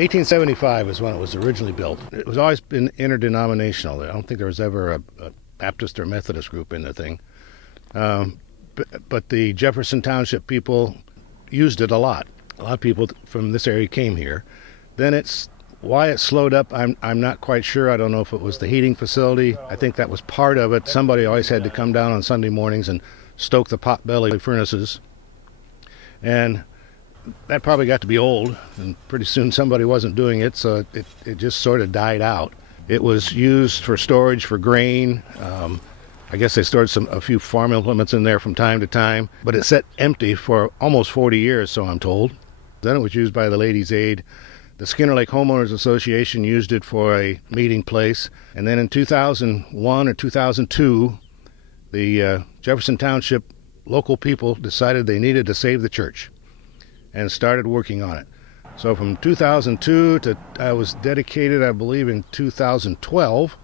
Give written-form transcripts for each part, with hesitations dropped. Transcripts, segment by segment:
1875 is when it was originally built. It was always been interdenominational. I don't think there was ever a Baptist or Methodist group in the thing. But the Jefferson Township people used it a lot. A lot of people from this area came here. Then why it slowed up, I'm not quite sure. I don't know if it was the heating facility. I think that was part of it. Somebody always had to come down on Sunday mornings and stoke the pot-belly furnaces. And that probably got to be old, and pretty soon somebody wasn't doing it, so it just sort of died out. It was used for storage for grain. I guess they stored a few farm implements in there from time to time, but it sat empty for almost 40 years, so I'm told. Then it was used by the Ladies' Aid. The Skinner Lake Homeowners Association used it for a meeting place. And then in 2001 or 2002, the Jefferson Township local people decided they needed to save the church and started working on it. So from 2002 to I was dedicated, I believe, in 2012.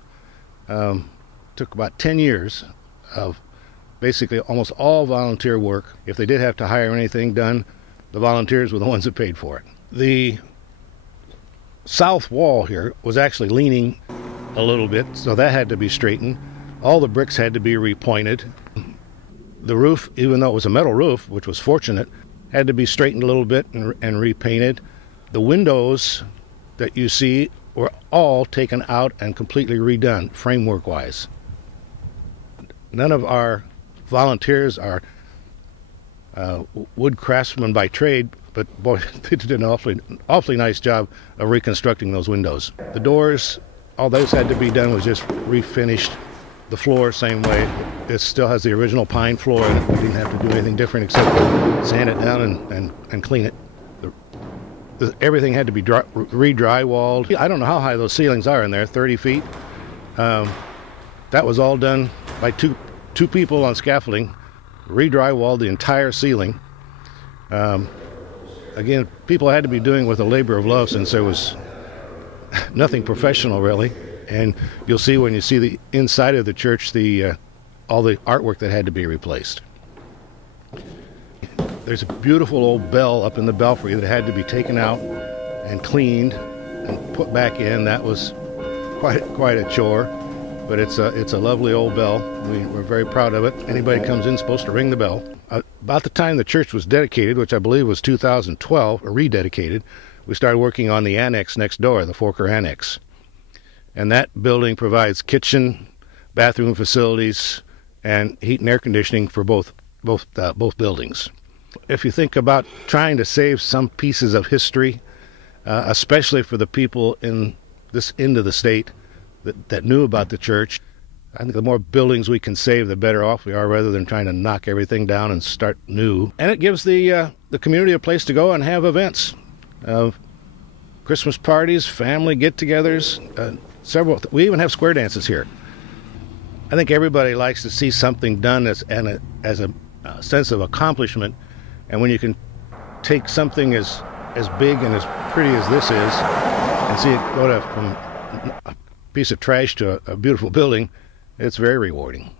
Took about 10 years of basically almost all volunteer work. If they did have to hire anything done, the volunteers were the ones that paid for it. The south wall here was actually leaning a little bit, so that had to be straightened. All the bricks had to be repointed. The roof, even though it was a metal roof, which was fortunate, had to be straightened a little bit and repainted. The windows that you see were all taken out and completely redone, framework-wise. None of our volunteers are wood craftsmen by trade, but boy, they did an awfully nice job of reconstructing those windows. The doors, all those had to be done was just refinished. The floor, same way. It still has the original pine floor, and we didn't have to do anything different except sand it down and clean it. Everything had to be re-drywalled. I don't know how high those ceilings are in there, 30 feet. That was all done by two people on scaffolding, re-drywalled the entire ceiling. Again, people had to be doing it with a labor of love, since there was nothing professional really. And you'll see when you see the inside of the church, all the artwork that had to be replaced. There's a beautiful old bell up in the belfry that had to be taken out and cleaned and put back in. That was quite a chore, but it's a lovely old bell. We're very proud of it. Anybody comes in is supposed to ring the bell. About the time the church was dedicated, which I believe was 2012, or rededicated, we started working on the annex next door, the Forker Annex. And that building provides kitchen, bathroom facilities, and heat and air conditioning for both buildings. If you think about trying to save some pieces of history, especially for the people in this end of the state that knew about the church, I think the more buildings we can save, the better off we are, rather than trying to knock everything down and start new. And it gives the community a place to go and have events, Christmas parties, family get-togethers. We even have square dances here. I think everybody likes to see something done as a sense of accomplishment, and when you can take something as big and as pretty as this is and see it go from a piece of trash to a beautiful building, it's very rewarding.